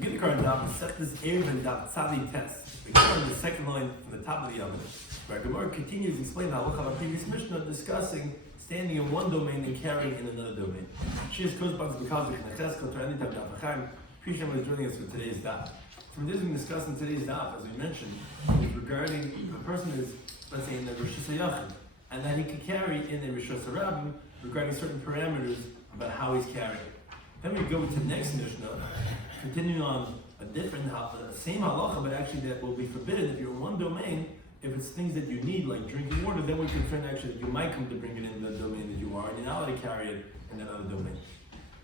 We get the current Daf, we set this Eruvin Daf tzadi test. We go on the second line from the top of the Yommi, where Gemara continues to explain how our previous Mishnah discussing standing in one domain and carrying in another domain. Shiur corresponds to Kazakh and Nechesko to any type of Daf. Appreciate is joining us for today's Daf. From this we discussed in today's Daf, as we mentioned, is regarding if a person is, let's say, in the Rosh Hashanah, and that he could carry in the Rosh Hashanah regarding certain parameters about how he's carrying. Then we go to the next Mishnah, continuing on a different, same halacha, but actually that will be forbidden if you're in one domain. If it's things that you need, like drinking water, then we confirm actually that you might come to bring it in the domain that you are, and you're not allowed to carry it in another domain.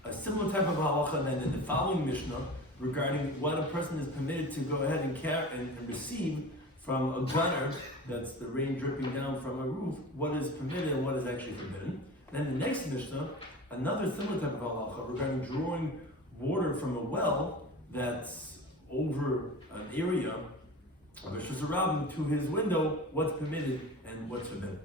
A similar type of halacha then in the following Mishnah regarding what a person is permitted to go ahead and carry and receive from a gutter, that's the rain dripping down from a roof, what is permitted and what is actually forbidden. Then the next Mishnah, another similar type of halacha regarding drawing water from a well that's over an area of a shusarabim to his window, what's permitted and what's forbidden.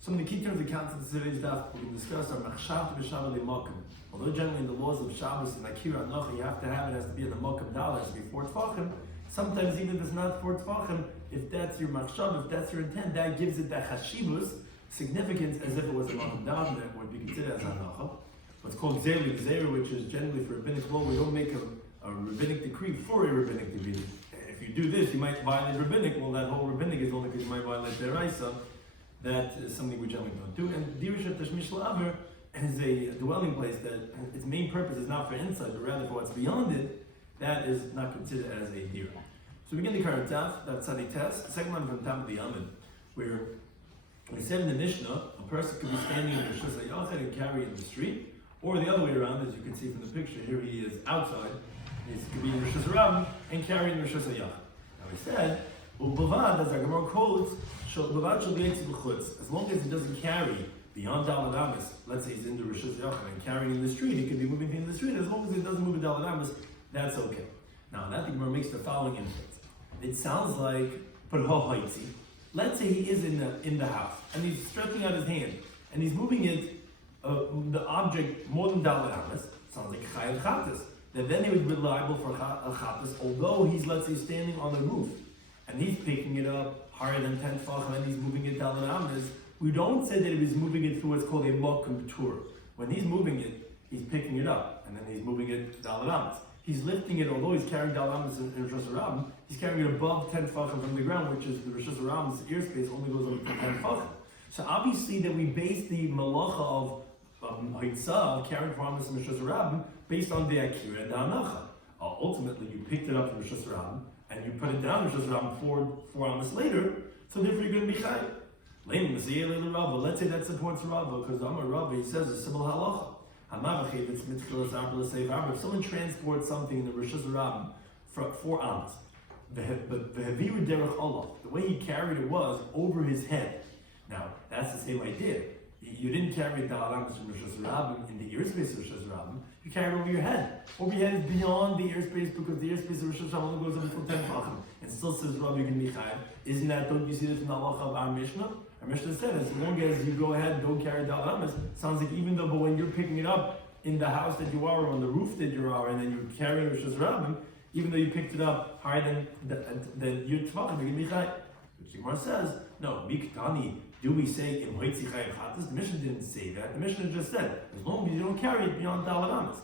Some of the key terms of concepts of today's daf we can discuss are machshav b'shav limakim. Although generally in the laws of Shabbos and Akira Anocha you have to have it, has to be in the makom dal, has to be 4 tefachim. Sometimes even if it's not 4 tefachim, if that's your machshav, if that's your intent, that gives it that chashivus, significance, as if it was a makom dal, that would be considered as anocha. What's called gzeira, which is generally for rabbinic law, we don't make a rabbinic decree for a rabbinic decree. If you do this, you might violate rabbinic. Well, that whole rabbinic is only because you might violate deraisa. That is something we generally don't do. And Dirisha Tashmish La'aver is a dwelling place that its main purpose is not for inside, but rather for what's beyond it. That is not considered as a dir. So we begin the current daf, that tzadi test, the second one from the top of the Yommi, where we said in the Mishnah, a person could be standing in the Rosh Hashanah and carry in the street, or the other way around, as you can see from the picture, here he is outside. He could be in Rosh Hashanah and carry in Rosh Hashanah. Now we said, Ubavad, as our Gemara quotes, Ubavad shall be as long as he doesn't carry beyond Dalad Amis, let's say he's in the Rosh Hashanah and carrying in the street, he could be moving in the street, as long as he doesn't move in Dalad Amis, that's okay. Now that the Gemara makes the following inference. It sounds like, let's say he is in the house, and he's stretching out his hand, and he's moving it, the object more than Dalad Amis, sounds like Chayav Chatas. That then he would be liable for a Chatas, although he's, let's say, standing on the roof, and he's picking it up higher than 10 tefachim, and he's moving it Dalad Amis. We don't say that he was moving it through what's called a makom tur. When he's moving it, he's picking it up, and then he's moving it Dalad Amis. He's lifting it, although he's carrying Dalad Amis in Rosh Hashanah, he's carrying it above 10 tefachim from the ground, which is the Rosh Hashanah's airspace only goes up to 10 tefachim. So obviously that we base the malacha of Haitzah, carrying promise in Rosh Hashanah, based on the Akira and the Hanacha. Ultimately, you picked it up from Rosh Hashanah, and you put it down in Rosh Hashanah 4 hours later, so therefore you're going to be chayv. Let's say that supports Rava, because Amar Rava, he says a similar halacha. If someone transports something in the Rosh Hashanah for 4 hours, the way he carried it was over his head. Now, that's the same idea. You didn't carry Dalad Amis from Rosh Hashanah in the airspace of Rosh Hashanah. You carried it over your head. Over your head is beyond the airspace because the airspace of Rosh Hashanah only goes up until 10 tefachim. And still says Rabbi you can be chayav. Isn't that, don't you see this in the halacha of our Mishnah? Our Mishnah said as long as you go ahead and don't carry Dalad Amis, sounds like even though, but when you're picking it up in the house that you are or on the roof that you are, and then you're carrying Rosh Hashanah, even though you picked it up higher than your tefachim, you can be chayav. Which the Gemara says, no, Miktani. Do we say in Hoitzi Chayav Chatas? The Mishnah didn't say that. The Mishnah just said, as long as you don't carry it beyond Dalad Amis.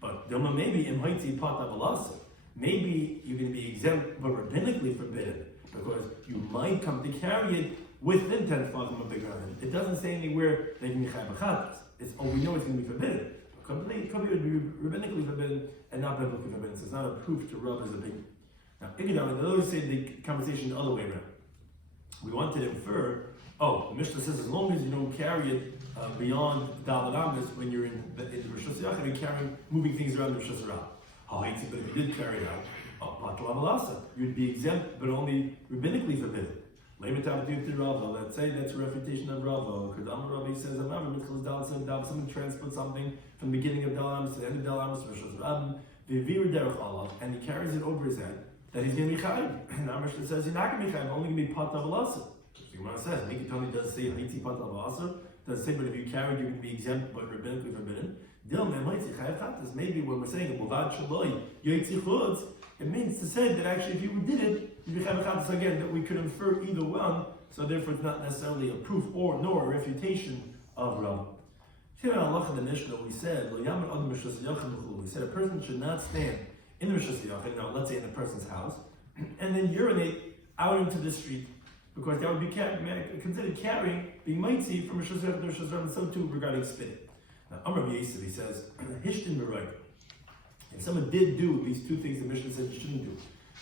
But maybe in Hoitzi Patav Alasa, maybe you're going to be exempt, but rabbinically forbidden, because you might come to carry it within 10 tefachim of the ground. It doesn't say anywhere that you can be Chayav Chatas. We know it's going to be forbidden. It could be rabbinically forbidden and not biblically forbidden. So it's not a proof to Rabbi's opinion. Now, the others say the conversation the other way around. We want to infer. The Mishnah says as long as you don't carry it beyond Dalad Amis when you're in the Rosh Hashanah, you're carrying, moving things around the Rosh Hashanah. But if you did carry it out, you'd be exempt, but only rabbinically forbidden. Let's say that's a refutation of Rava. Because Rava says, someone transports something from the beginning of Dalad Amis to the end of Dalad Amis, Rosh Hashanah, and he carries it over his head, that he's going to be chayav. And our Mishnah says he's not going to be chayav, only going to be patav alasa. The Gemara says, Mikitoni does say Haitzi Patav Asar, does say, but if you carry it, you're going to be exempt, but rabbinically forbidden. Maybe when we're saying it means to say that actually if you did it, you'd be chayav chatas again, that we could infer either one, so therefore it's not necessarily a proof or nor a refutation of Rav. Here in Allah in the Mishnah we said, we said a person should not stand in the Rishas Yachid, now let's say in a person's house, and then urinate out into the street, because that would be considered carrying, being mitzi from Rishas Yachid to Rishas Yachid, and so too regarding spitting. Now, Amr Yisrael, he says, Hishtin B'Rayk. If someone did do these two things the Mishnah said you shouldn't do,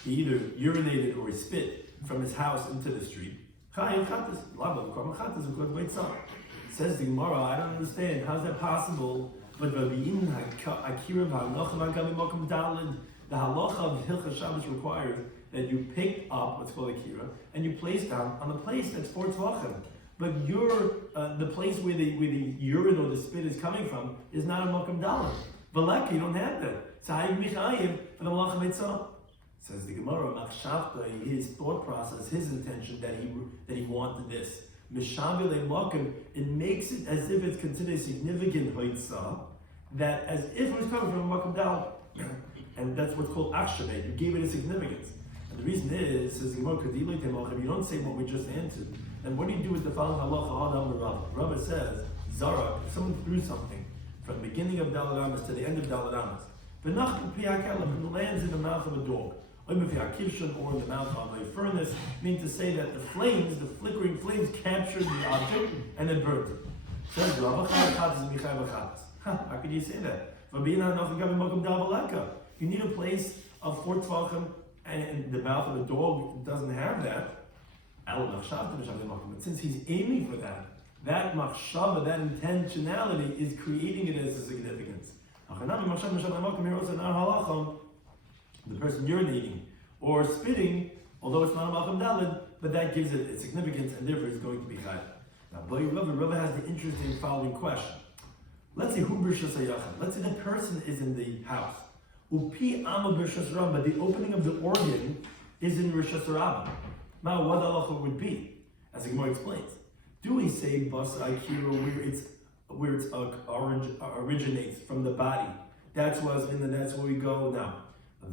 he either urinated or he spit from his house into the street, says the Gemara, I don't understand, how's that possible? But the halacha of Hilchas Shabbos requires that you pick up what's called a kira and you place down on the place that's for tzvachim. But the place where the urine or the spit is coming from is not a makam dalet. But you don't have that. So how you michayiv for the malacha mitzvah? Says the Gemara, machshavta, his thought process, his intention that he wanted this. Mishavile makim, it makes it as if it's considered a significant hoitzah, that as if it was coming from a makam dalet. And that's what's called akshaveh. You gave it a significance. And the reason is, says the Gemara, if you don't say what we just answered, then what do you do with the following halacha? Rabbi says, Zara, if someone threw something from the beginning of Daled Amos to the end of Daled Amos, and it lands in the mouth of a dog, or in the mouth of a furnace, means to say that the flames, the flickering flames, captured the object and then burnt it. Says how could you say that? You need a place of 4 tvachim, and the mouth of a dog doesn't have that. But since he's aiming for that machshava, that intentionality is creating it as a significance. The person urinating or spitting, although it's not a malcham dalid, but that gives it a significance, and therefore it's going to be chayv. Now, Rabbi has the interesting following question. Let's say let's say the person is in the house. Upi ama b'rishas rabba, the opening of the organ is in rishas rabba. Now, what halacha would be, as the Gemara explains? Do we say basai kiro where it originates from the body? That's where we go now.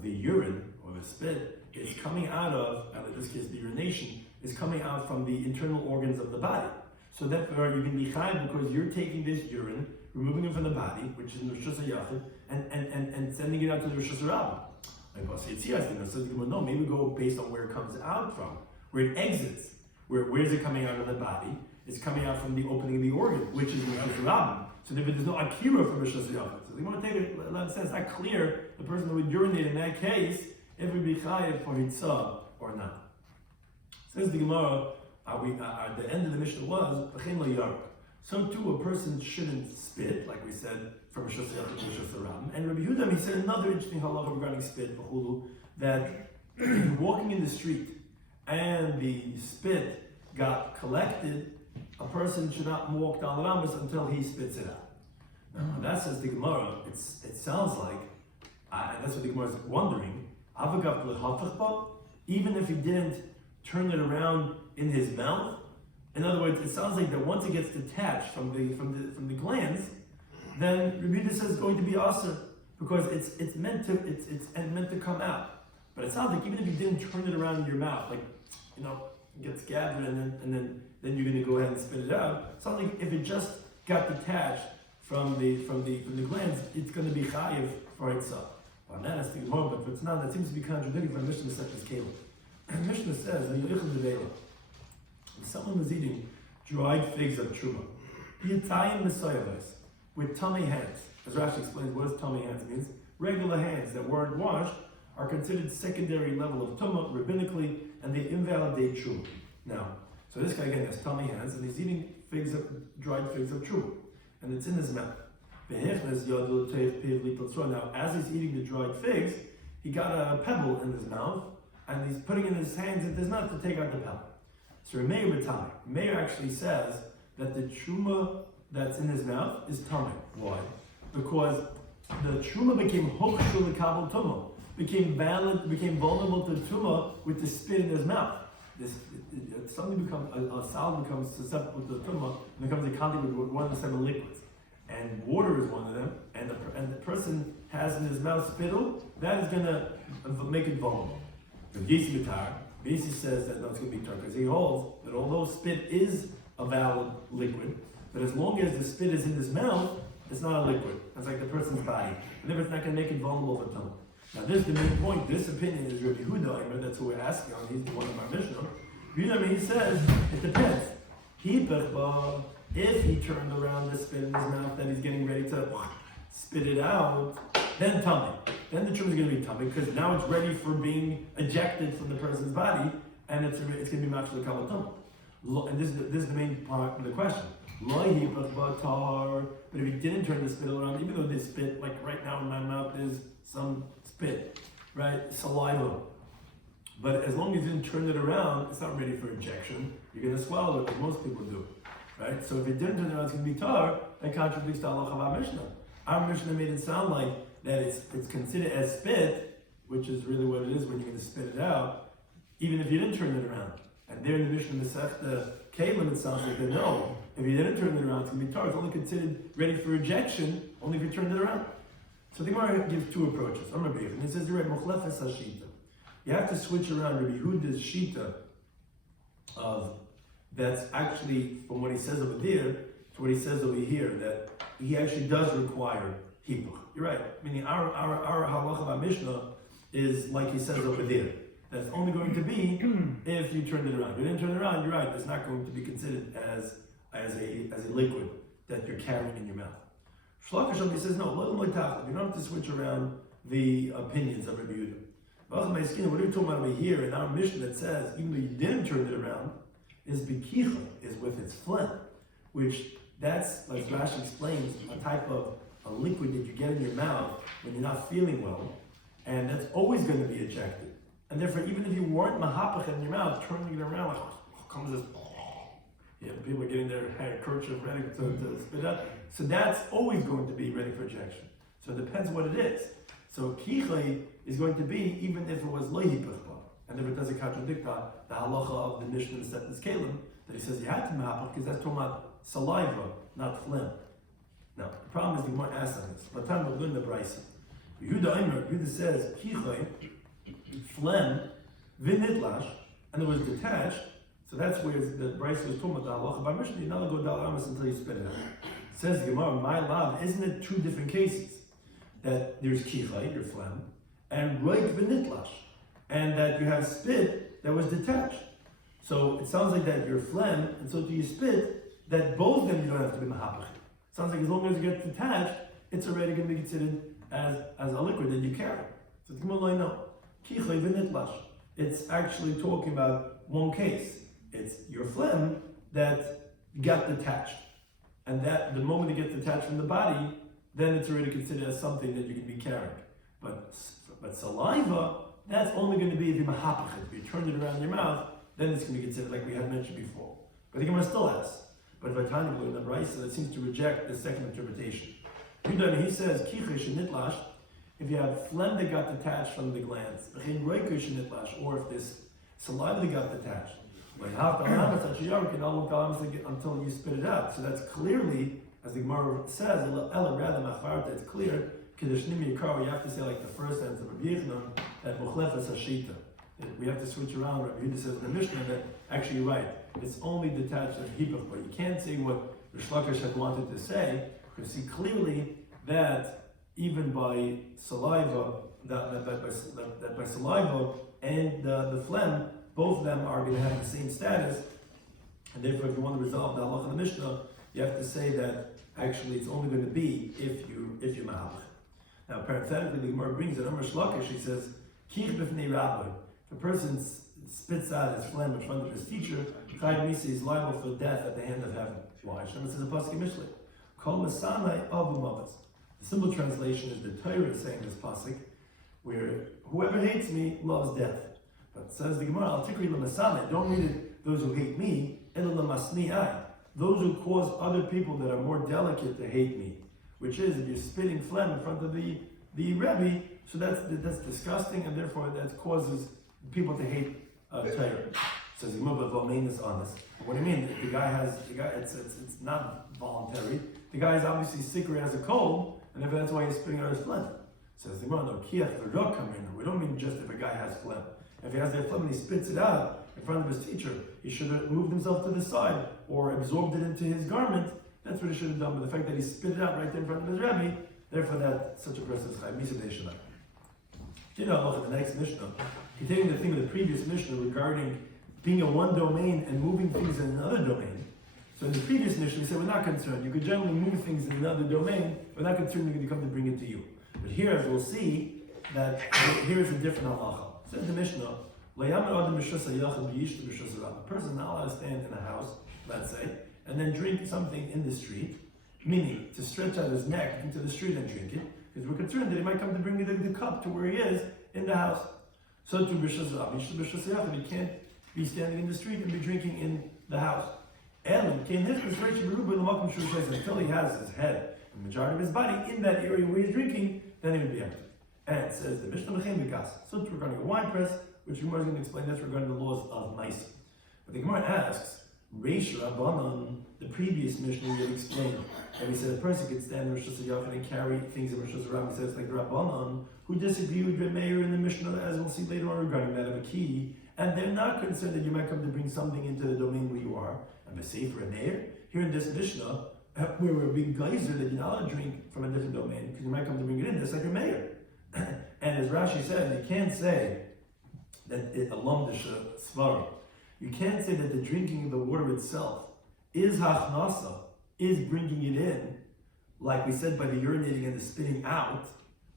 The urine or the spit is coming out of, in this case, the urination is coming out from the internal organs of the body. So therefore, you can be chayv because you're taking this urine, removing it from the body, which is in the Rishus HaYachid, and sending it out to the Rishus HaRabba. So no, maybe go based on where it comes out from, where it exits. Where is it coming out of the body? It's coming out from the opening of the organ, which is the Rishus HaRabba. So there's no akira from Rishus HaYachid. So they want to take it, in that sense, not clear the person who would urinate in that case, if it would be chayav for hitzah or not. Says the Gemara, at the end of the Mishnah was, so too a person shouldn't spit, like we said, from Rishus HaYachid to Rishus HaRabba. And Rabbi Yehuda, he said another interesting halacha regarding spit, that if you're walking in the street and the spit got collected, a person should not walk down the Rambas until he spits it out. Now, that says the Gemara, it sounds like, and that's what the Gemara is wondering, even if he didn't turn it around in his mouth. In other words, it sounds like that once it gets detached from the glands, then Rabbi Yehuda says it's going to be asur because it's meant to come out. But it sounds like even if you didn't turn it around in your mouth, like it gets gathered and then you're going to go ahead and spit it out. It sounds like if it just got detached from the glands, it's going to be chayiv for itself. Well, that's the Gemara, but if it's not, that seems to be contradicting from Mishnah such as Caleb. Mishnah says, if someone was eating dried figs of truma, with tummy hands, as Rashi explains, what does tummy hands means? Regular hands that weren't washed are considered secondary level of tumah rabbinically, and they invalidate truma. Now, so this guy again has tummy hands, and he's eating dried figs of truma, and it's in his mouth. Now, as he's eating the dried figs, he got a pebble in his mouth, and he's putting it in his hands, and does not to take out the pebble. So Meir actually says that the truma that's in his mouth is tummy. Why? Because the truma became hokshul kabel tumah, became vulnerable to tumah with the spit in his mouth. A salad becomes susceptible to the tumah and becomes a contact with one of the 7 liquids. and water is one of them, and the person has in his mouth spittle, that is going to make it vulnerable. The Yesi says that no, it's going to be tar, because he holds that although spit is a valid liquid, but as long as the spit is in his mouth, it's not a liquid. It's like the person's body. And therefore it's not going to make it vulnerable for tumah. Now this is the main point. This opinion is Rabbi Yehuda, that's who we're asking on. He's the one of our Mishnah. Yehuda, he says, it depends. If he turned around the spit in his mouth that he's getting ready to spit it out, then tummy. Then the truma is going to be tummy, because now it's ready for being ejected from the person's body, and it's going to be matched with the tumah. And this is the main part of the question. But if he didn't turn the spittle around, even though they spit, like right now in my mouth there's some spit, right? Saliva. But as long as you didn't turn it around, it's not ready for injection. You're going to swallow it, like most people do, right? So if it didn't turn around, it's going to be tar. That contradicts the halacha of our Mishnah. Our Mishnah made it sound like that it's considered as spit, which is really what it is when you're going to spit it out, even if you didn't turn it around. And there in the Mishnah Masechta Kalim, it sounds like no. If you didn't turn it around, it's going to be tar. It's only considered ready for ejection only if you turned it around. So the Gemara gives two approaches. I'm Rabbi Yehuda, and it says you're right. Mochlefes hashita. You have to switch around Rabbi Yehuda's shita of that's actually from what he says over there to what he says over here, that he actually does require hipuch. You're right. Meaning our halacha of our Mishnah is like he says over there. That's only going to be if you turned it around. If you didn't turn it around, you're right. It's not going to be considered as a liquid that you're carrying in your mouth. Shloka Shlomi says no. You don't have to switch around the opinions of Rabbi Yehuda. What are we talking about over here in our Mishnah that says even though you didn't turn it around, is bikicha, is with its phlegm, which that's like Rashi explains a type of a liquid that you get in your mouth when you're not feeling well, and that's always going to be ejected. And therefore, even if you weren't mahapach in your mouth, turning it around, like, comes this, people are getting their kerchief ready to spit out. So that's always going to be ready for ejection. So it depends what it is. So kichle is going to be, even if it was lohipuchba. And if it doesn't contradict the halacha of the Mishnah and Setnas Kalim, that he says you had to mahapach, because that's talking about saliva, not phlegm. Now, the problem is we want to ask on this. Latan will learn the brisa. Yehuda says, kichle, phlegm, vinitlash, and it was detached. So that's where the Bryce was talking about the halacha by Mishnah. You never go dal amas until you spit it out. Says the Gemara, my love, isn't it two different cases? That there's kichle, your phlegm, and roik vinitlash, and that you have spit that was detached. So it sounds like that your phlegm, and so do you spit, that both of them you don't have to be mahapach. Sounds like as long as it gets detached, it's already going to be considered as a liquid that you carry. So the Gemara, no. Kichle vinitlash. It's actually talking about one case. It's your phlegm that got detached. And that the moment it gets detached from the body, then it's already considered as something that you can be carrying. But saliva, that's only going to be if you mahapach it. If you turn it around your mouth, then it's going to be considered like we had mentioned before. But the Gemara still asks. But Vatani in the Brisa, it seems to reject the second interpretation. He says, nitlash, if you have phlegm that got detached from the glands, or if this saliva that got detached, until you spit it out. So that's clearly, as the Gemara says, it's clear, you have to say like the first sentence of Rabbi Yehuda, that mochlefes hashita. We have to switch around. Rabbi Yehuda says in the Mishnah that actually you're right. It's only detached of hipuch, but you can't say what Rish Lakish had wanted to say, because see clearly that even by saliva, that by saliva and the phlegm, both of them are going to have the same status, and therefore, if you want to resolve the halacha of the Mishnah, you have to say that actually it's only going to be if you mahalach. Now, parenthetically, the Gemara brings it. Amar Shlakish, he says, "Kich b'fnei rabbi." If a person spits out his phlegm in front of his teacher, Chayv Misa is liable for death at the hand of heaven. Why? Shem says a pasuk Mishlei, "Kol masanai avu mavas." The simple translation is the Torah saying this pasuk, where whoever hates me loves death. But says the Gemara, Al tikri l'masanai. Don't read it. Those who hate me, ela l'masni'ai. Those who cause other people that are more delicate to hate me. Which is, if you're spitting phlegm in front of the Rebbe, so that's disgusting, and therefore that causes people to hate Torah. Says the main is honest. What do you mean? It's not voluntary. The guy is obviously sick or has a cold, and if that's why he's spitting out his phlegm. Says the no kiach v'rokamin. We don't mean just if a guy has phlegm. If he has that phlegm and he spits it out in front of his teacher, he should have moved himself to the side or absorbed it into his garment. That's what he should have done. But the fact that he spit it out right there in front of his rabbi, therefore that such a person is chayv misa deishalai. You know, the next Mishnah, continuing the theme of the previous Mishnah regarding being in one domain and moving things in another domain. So in the previous Mishnah, we said we're not concerned. You could generally move things in another domain. We're not concerned you're going to come to bring it to you. But here, as we'll see, that here is a different halacha. Says the Mishnah, a person is not allowed to stand in a house, let's say, and then drink something in the street, meaning to stretch out his neck into the street and drink it, because we're concerned that he might come to bring the cup to where he is in the house. So to B'Shas Rav, he can't be standing in the street and be drinking in the house. Until he has his head and the majority of his body in that area where he's drinking, then he would be empty. And it says the Mishnah Mechem Begas. So regarding a wine press, which Gemara is going to explain, that's regarding the laws of Maisa. But the Gemara asks, Reish Rabbanon, the previous Mishnah we had explained, and we said a person could stand in Rosh Hashanah and carry things in Rosh Hashanah. We said it's like the Rabbanon, who disagree with Rabbi Meir in the Mishnah, as we'll see later on regarding that of a key, and they're not concerned that you might come to bring something into the domain where you are. And the Sefer Meir, here in this Mishnah, where we're being geyser that you're not allowed to drink from a different domain, because you might come to bring it in, that's like a Meir. And as Rashi said, you can't say that it alum the svarim. You can't say that the drinking of the water itself is hachnasa, is bringing it in, like we said by the urinating and the spitting out,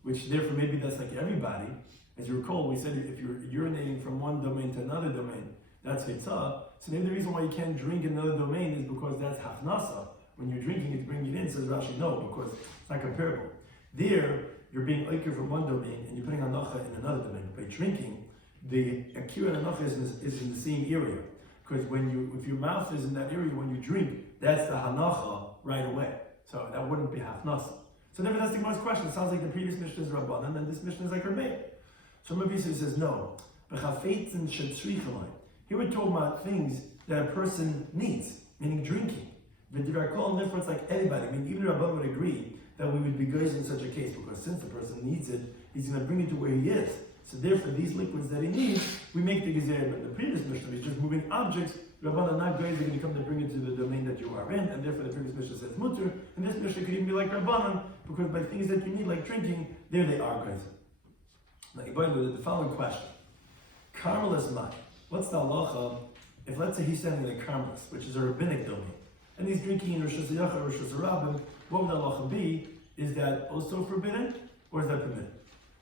which therefore maybe that's like everybody. As you recall, we said if you're urinating from one domain to another domain, that's hitzah. So maybe the reason why you can't drink in another domain is because that's hachnasa. When you're drinking it, bringing it in, says Rashi, no, because it's not comparable. There, you're being oiker from one domain and you're putting hanacha in another domain. By drinking, the akira and hanacha is in the same area. Because if your mouth is in that area when you drink, that's the hanacha right away. So that wouldn't be hafnasa. So therefore that's the most question. It sounds like the previous Mishnah is Rabbanan and this Mishnah is like Rabbi. So Rabbi says no. Here we're talking about things that a person needs, meaning drinking. And therefore it's like everybody. I mean, even Rabban would agree that we would be guys in such a case, because since the person needs it, he's going to bring it to where he is. So therefore, these liquids that he needs, we make the gezerah. But in the previous Mishnah, he's just moving objects. Rabban are not guys, they're going to come to bring it to the domain that you are in, and therefore the previous Mishnah says mutter. And this Mishnah could even be like Rabbanan, because by things that you need, like drinking, there they are guys. Now, the following question: Carmelis Mai. What's the halacha if, let's say, he's standing in a Carmelis, which is a rabbinic domain, and he's drinking in Rosh Hashanah or Rosh Hashanah? What would the halacha be? Is that also forbidden, or is that permitted?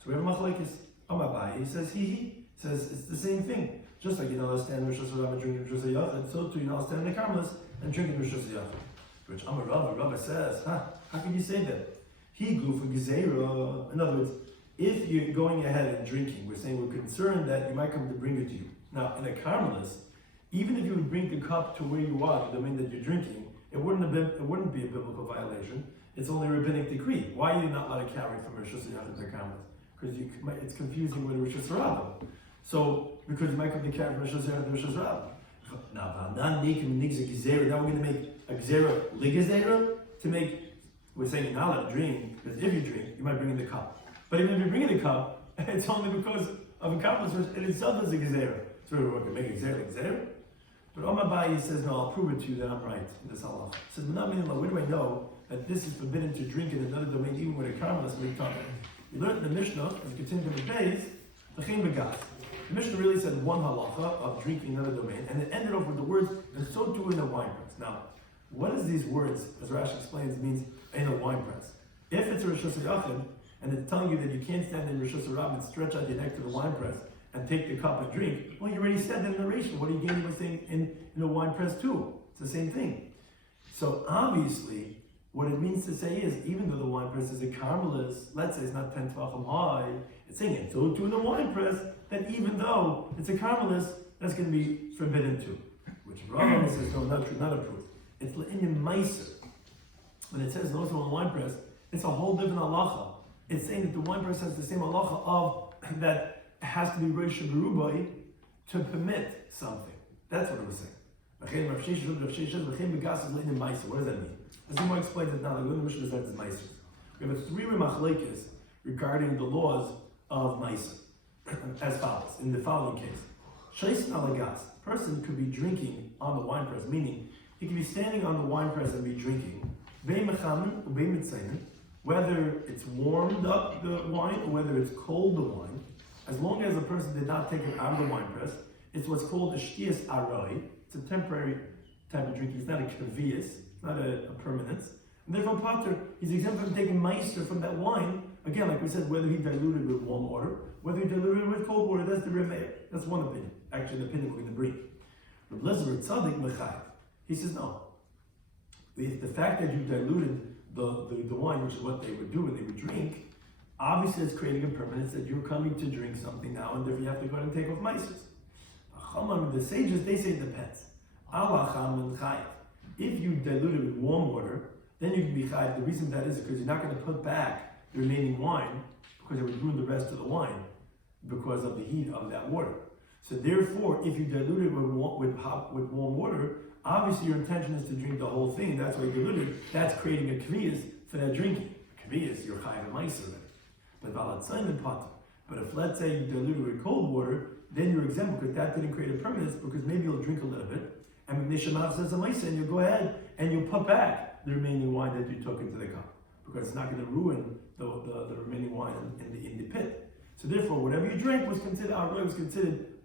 So we have a machlekes. Amabai, he says he says it's the same thing. Just like you're not allowed to stand in Rosh Hashanah and drink in Rosh Hashanah, so too you're not allowed to stand in the Carmelis and drink in Rosh Hashanah. Which Rabbi says, how can you say that? He grew for Gezerah. In other words, if you're going ahead and drinking, we're saying we're concerned that you might come to bring it to you. Now, in a Carmelis, even if you would bring the cup to where you are, the domain that you're drinking, it wouldn't be a biblical violation. It's only a rabbinic decree. Why are you not allowed to carry it from Rosh Hashanah to the Carmelis? Because it's confusing with Rosh Hashanah. So, because you might come to carry from Rosh Hashanah to Rosh Hashanah. Now we're going to make a gezerah ligezerah to make. We're saying you're not allowed to drink, because if you drink, you might bring in the cup. But even if you bring in the cup, it's only because of accomplishments, it itself is a gezerah. So we're going to make a gezerah. But Omar Bayi says, no, I'll prove it to you that I'm right in this halacha. He says, where do I know that this is forbidden to drink in another domain, even with a Carmelis? We learned in the Mishnah, as we continue to the days, the Mishnah really said one halacha of drinking another domain, and it ended off with the words, and so too in a wine press. Now, what does these words, as Rashi explains, means in a wine press? If it's a Rosh Hashanah, and it's telling you that you can't stand in Rosh Hashanah and stretch out your neck to the wine press and take the cup and drink, well, you already said in the narration. What are you gaining by saying in a wine press too? It's the same thing. So obviously, what it means to say is, even though the wine press is a Carmelis, let's say it's not 10 tvachim high, it's saying it so too in the wine press, that even though it's a Carmelis, that's going to be forbidden too. Which Rambam says, no, not true, not approved. It's l'inyan meiser. When it says also in the wine press, it's a whole different halacha. It's saying that the wine press has the same halacha of that it has to be Rosh Hashanah to permit something. That's what it was saying. What does that mean? As Yomar explains it now, the Mishnah says it's Meiser. We have 3 machlekes regarding the laws of Meiser, as follows, in the following case. Sheisin alagas, person could be drinking on the wine press, meaning he could be standing on the wine press and be drinking, whether it's warmed up the wine or whether it's cold the wine, as long as the person did not take it out of the wine press, it's what's called a shtias aroi. It's a temporary type of drinking. It's not a kavias, it's not a permanence. And therefore, Potter, he's exempt from taking meister from that wine. Again, like we said, whether he diluted with warm water, whether he diluted with cold water, that's the Remeir. That's one opinion. Actually, an opinion we're going to bring. But Lezer Tzadik Mechayev. He says no. If the fact that you diluted the wine, which is what they would do when they would drink, obviously it's creating a permanence that you're coming to drink something now, and therefore you have to go ahead and take off meisters. The sages, they say it depends. If you dilute it with warm water, then you can be chayiv. The reason that is because you're not going to put back the remaining wine because it would ruin the rest of the wine because of the heat of that water. So therefore, if you dilute it with warm water, obviously your intention is to drink the whole thing. That's why you dilute it. That's creating a kviyas for that drinking. Kviyas, you're chayiv and meiser. But if let's say you dilute it with cold water, then you're exempt because that didn't create a permanence, because maybe you'll drink a little bit, and Nishamav says a meiser, and you go ahead and you put back the remaining wine that you took into the cup, because it's not going to ruin the remaining wine in the pit. So therefore, whatever you drank was considered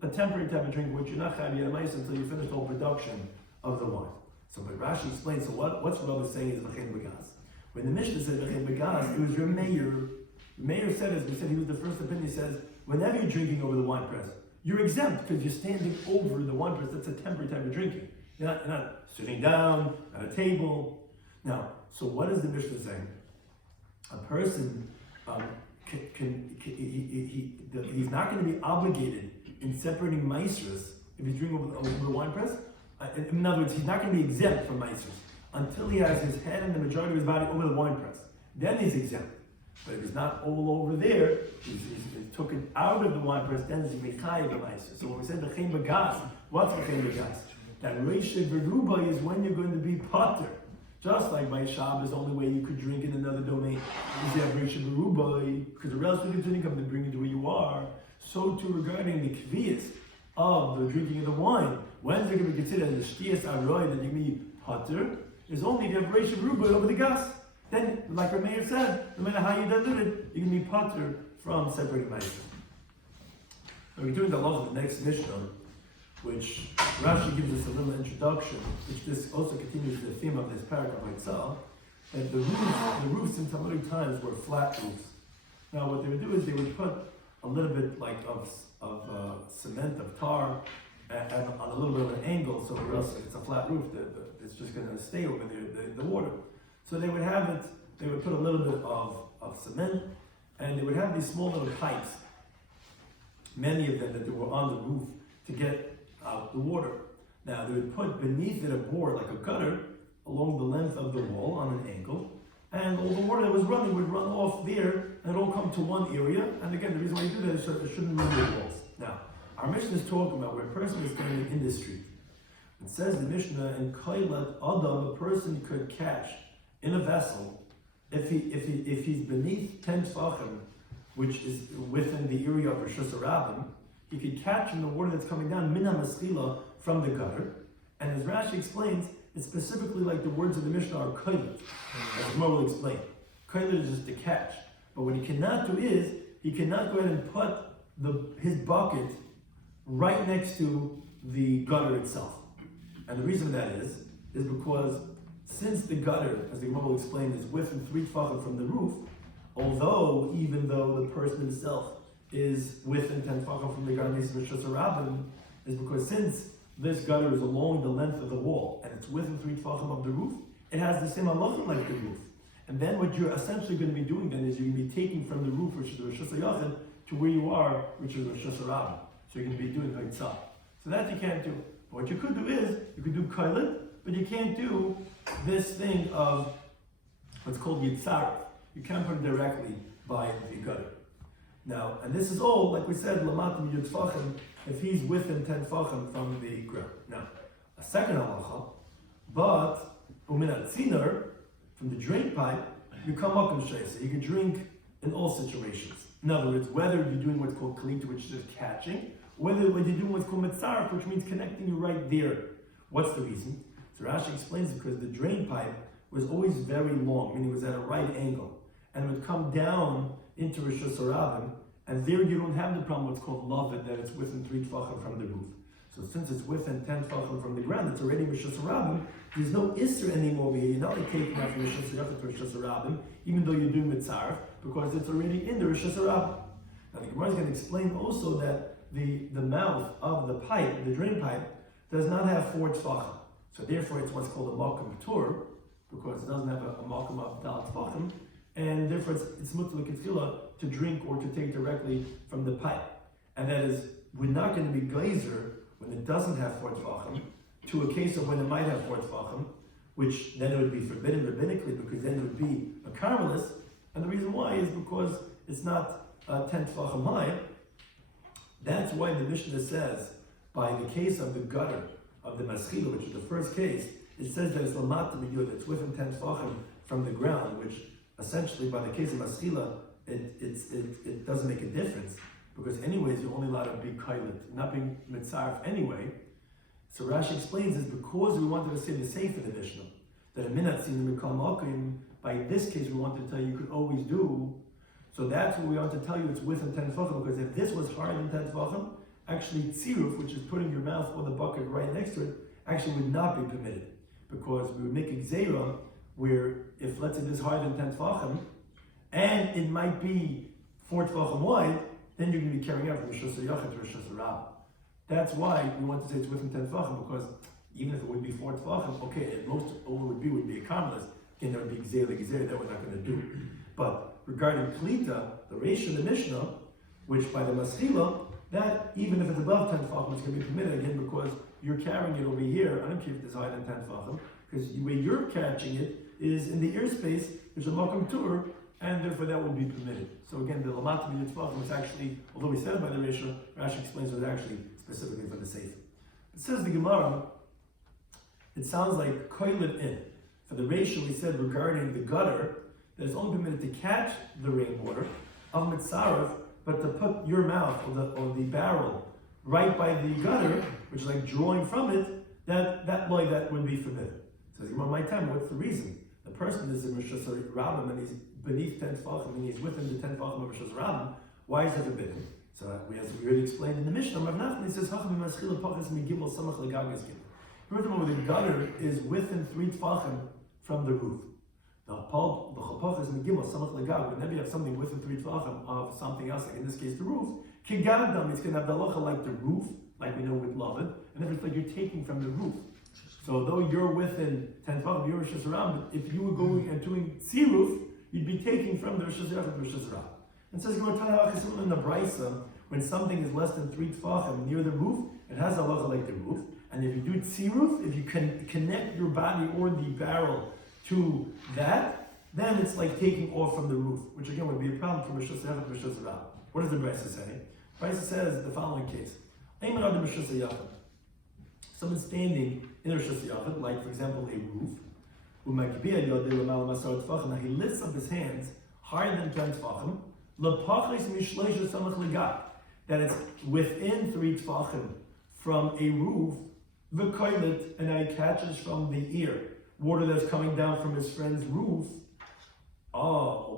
a temporary type of drink, which you're not chayav yet a meiser until you finish the whole production of the wine. So but Rashi explains, so what's Rabbi saying is v'chein begas. When the Mishnah said v'chein begas, it was your mayor. Mayor said, as we said, he was the first opinion. He says, whenever you're drinking over the wine press, you're exempt because you're standing over the wine press. That's a temporary type of drinking. You're not sitting down at a table. Now, so what is the Mishnah saying? A person he's not going to be obligated in separating meisters if he's drinking over the wine press. In other words, he's not going to be exempt from meisters until he has his head and the majority of his body over the wine press. Then he's exempt. But if he's not all over there, he's taken out of the wine press, then he's mechayev the meiser. So when we said v'chein begas, what's v'chein begas? That reisha beruba is when you're going to be potter. Just like by Shabbos, only way you could drink in another domain is you have reisha beruba, because the rest of the drink to bring you to where you are. So too regarding the kviyas of the drinking of the wine, when is it going to be considered as a shtias aroi that you be potter? Is only if you have reisha beruba over the gas. Then, like our mayor said, no matter how you dilute it, you can be potter from separating meiser. So we're doing the laws of the next Mishnah, which Rashi gives us a little introduction, which this also continues the theme of this paragraph itself. That the roofs in Talmudic times were flat roofs. Now, what they would do is they would put a little bit like of cement, of tar, and on a little bit of an angle, so or else if it's a flat roof, it's just going to stay over the water. So they would have it, they would put a little bit of cement, and they would have these small little pipes, many of them that they were on the roof to get out the water. Now they would put beneath it a board, like a gutter, along the length of the wall on an angle, and all the water that was running would run off there, and it all come to one area. And again, the reason why you do that is so it shouldn't run the walls. Now, our Mishnah is talking about where a person is standing in the street. It says the Mishnah, in Kailat Adam, a person could catch in a vessel, if he's beneath 10 tefachim, which is within the area of Rosh Hashanah, he could catch in the water that's coming down mina maschila from the gutter. And as Rashi explains, it's specifically like the words of the Mishnah are kailat, as Mo will explain. Kailat is just to catch. But what he cannot do is, he cannot go ahead and put his bucket right next to the gutter itself. And the reason that is because since the gutter, as the Gemara will explain, is within 3 tefachim from the roof, even though the person himself is within 10 tefachim from the gutter, is because since this gutter is along the length of the wall and it's within 3 tefachim of the roof, it has the same halacha like the roof. And then what you're essentially going to be doing then is you're going to be taking from the roof, which is Rosh Hashanah, to where you are, which is Rosh Hashanah. So you're going to be doing haitzah. So that you can't do. But what you could do is, you could do kailit, but you can't do this thing of what's called yitzaref. You can't put it directly by the gutter. Now, and this is all, like we said, lamatim yud tfachim, if he's within 10 tfachim from the ground. Now, a second halacha, but uminat tziner, from the drain pipe, you come up and shaysa. You can drink in all situations. In other words, whether you're doing what's called kalita, which is just catching, whether you're doing what's called mitzaref, which means connecting you right there. What's the reason? So Rashi explains it because the drain pipe was always very long, meaning it was at a right angle, and it would come down into Rosh Hashanah, and there you don't have the problem what's called lavet, that it's within 3 tefachim from the roof. So since it's within 10 tefachim from the ground, it's already Rosh Hashanah. There's no isser anymore here. You're not taking out from Rosh Hashanah to Rosh Hashanah, even though you're doing mitzaref, because it's already in the Rosh Hashanah. Now the Gemara is going to explain also that the mouth of the pipe, the drain pipe, does not have 4 tefachim. So therefore it's what's called a malkum tur, because it doesn't have a malkum of dal tefachim, and therefore it's mutal kefila to drink or to take directly from the pipe. And that is, we're not going to be geyser when it doesn't have 4 tefachim, to a case of when it might have 4 tefachim, which then it would be forbidden rabbinically, because then it would be a carmelist. And the reason why is because it's not 10 tefachim high. That's why the Mishnah says, by the case of the gutter of the maschila, which is the first case, it says that it's lamat b'yud, it's within 10 tefachim from the ground, which essentially by the case of maschila, it doesn't make a difference, because anyways you're only allowed to be kailit, not being mitzaref anyway. So Rashi explains is because we wanted to say the safe in the Mishnah, that a minat seen the mikal malkim, by this case we wanted to tell you could always do. So that's what we want to tell you, it's within 10 tefachim, because if this was higher than 10 tefachim, actually tziruf, which is putting your mouth on the bucket right next to it, actually would not be permitted, because we would make a gzeira where if let's say this is higher than 10 tefachim, and it might be 4 tefachim wide, then you're going to be carrying out from Rosh Hashanah to Rosh Hashanah. That's why we want to say it's within 10 tefachim, because even if it would be 4 tefachim, okay, at most all it would be a carmelist, again there would be gzeira that we're not going to do. But regarding klita, the ratio in the Mishnah, which by the maschila, that even if it's above 10 tefachim, it's going to be permitted again because you're carrying it over here. I don't care if it's higher than 10 tefachim, because the way you're catching it is in the airspace, there's a makom tur, and therefore that would be permitted. So again, the lamat b'yud tefachim is actually, although we said it by the ratio, Rashi explains it actually specifically for the safe. It says the Gemara, it sounds like koilet in. For the ratio we said regarding the gutter, that it's only permitted to catch the rainwater of mitzaref, but to put your mouth or the barrel right by the gutter, which is like drawing from it, that would be forbidden. Says Gemara, my time, what's the reason? The person is in Rosh Hashanah and he's beneath 10 tefachim and he's within the 10 tefachim of Rosh Hashanah. Why is that forbidden? So as we already explained in the Mishnah, Rav Nachman, he says, remember, the gutter is within 3 tefachim from the roof. The chapach is megimel samach legag. Whenever you have something within 3 tefachim of something else, like in this case the roof, kigadam, it's going to have the halacha like the roof, like we know with lavid, and if it's like you're taking from the roof. So though you're within 10 tefachim, you're Rosh Hashanah, but if you were going and doing tziruf, you'd be taking from the Rosh Hashanah to Rosh Hashanah. And says in the Brisa, when something is less than 3 tefachim near the roof, it has a halacha like the roof. And if you do tziruf, if you can connect your body or the barrel to that, then it's like taking off from the roof, which again would be a problem from Rosh Hashanah to Rosh Hashanah. What does the Brisa say? Brisa says the following case. Someone standing in Rosh Hashanah, like for example a roof, now he lifts up his hands higher than 10 tefachim, that it's within 3 tefachim from a roof, and now he catches from the ear water that's coming down from his friend's roof. So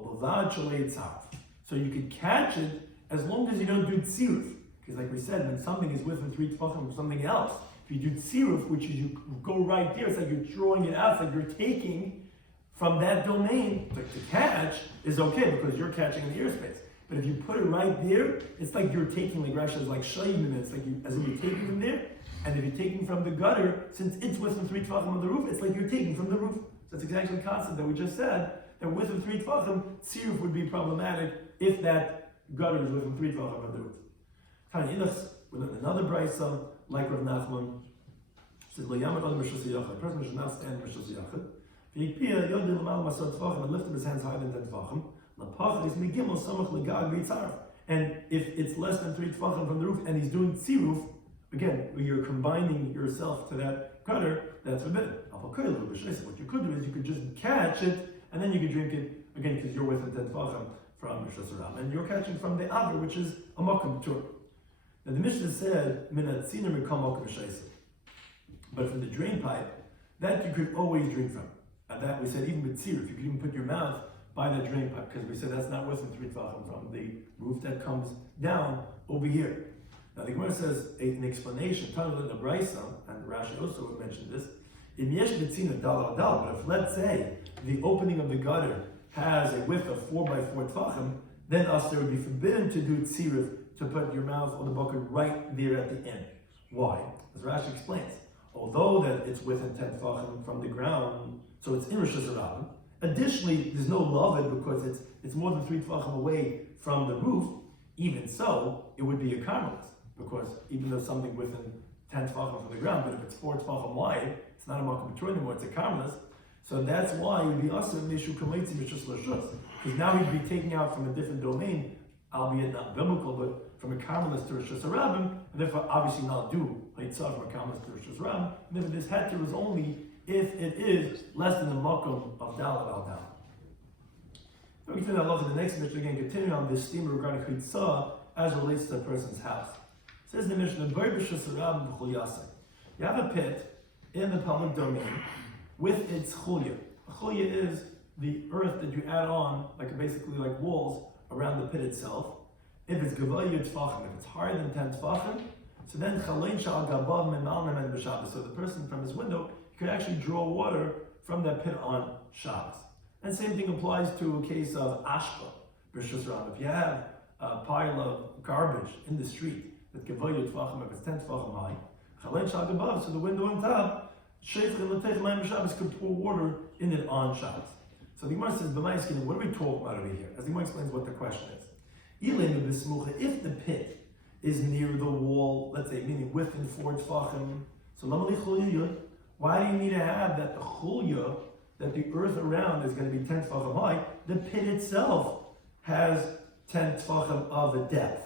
you could catch it as long as you don't do tziruf. Because like we said, when something is within 3 tefachim from something else, if you do tziruf, which is you go right there, it's like you're drawing it out, it's like you're taking from that domain. But to catch is okay because you're catching in the airspace. But if you put it right there, it's like you're taking, like Rashi is like shayim, it's like you, as if you're taking from there. And if you're taking from the gutter, since it's within 3 tefachim of the roof, it's like you're taking from the roof. So that's exactly the concept that we just said, that within 3 tefachim, tziruf would be problematic if that gutter is within 3 tefachim of the roof. With another brisa, like Rav Nachman, says, a person should not stand in Rosh Hashanah. And lift up his hands higher than 10 tefachim. And if it's less than 3 tefachim from the roof and he's doing tziruf, again, you're combining yourself to that gutter, that's forbidden. What you could do is you could just catch it and then you could drink it, again, because you're within 10 tefachim from Rishus Harabim, and you're catching from the Aver, which is a makom tur. Now the Mishnah said, but from the drain pipe, that you could always drink from. And that we said, even with tziruf, you could even put your mouth by that drain pipe, because we said that's not within 3 tefachim from the roof that comes down over here. Now the Gemara says an explanation, Tanu in the Brisa, and Rashi also mentioned this. But if, let's say, the opening of the gutter has a width of 4 by 4 tefachim, then us there would be forbidden to do tziruf, to put your mouth on the bucket right there at the end. Why? As Rashi explains, although that it's within 10 tefachim from the ground, so it's in Rishus Harabim. Additionally, there's no laved because it's more than 3 tefachim away from the roof. Even so, it would be a karmelis, because even though something within 10 tefachim from the ground, but if it's 4 tefachim wide, it's not a makom tur anymore, it's a karmelis. So that's why it would be also mishu kamaitzi mishus l'shus, because now he'd be taking out from a different domain, albeit not biblical, but from a karmelis to Rishus Harabim, and therefore obviously not do haitzah from a karmelis to Rishus Harabim. And therefore this heter is only if it is less than the makom of dalad al dalad. We can that love in the next Mishnah again, continuing on this theme regarding haitzah as relates to a person's house. It says in the Mishnah, you have a pit in the public domain with its chulya. A chulya is the earth that you add on, basically like walls around the pit itself. If it's gavaya tefachim, if it's higher than 10 tefachim, so then chalein shal gabav memalnem and b'Shabbos. So the person from his window could actually draw water from that pit on Shabbos. And same thing applies to a case of ashpa, b'Rishus Harabim. If you have a pile of garbage in the street that gavaya tefachim, if it's 10 tefachim high, chalein shal gabav, so the window on top, Shabbos could pour water in it on Shabbos. So the Gemara says, what are we talking about over here? As the Gemara explains what the question is. If the pit is near the wall, let's say, meaning within 4 tefachim, so why do you need to have that the chulya, that the earth around is going to be 10 tefachim high? The pit itself has 10 tefachim of a depth.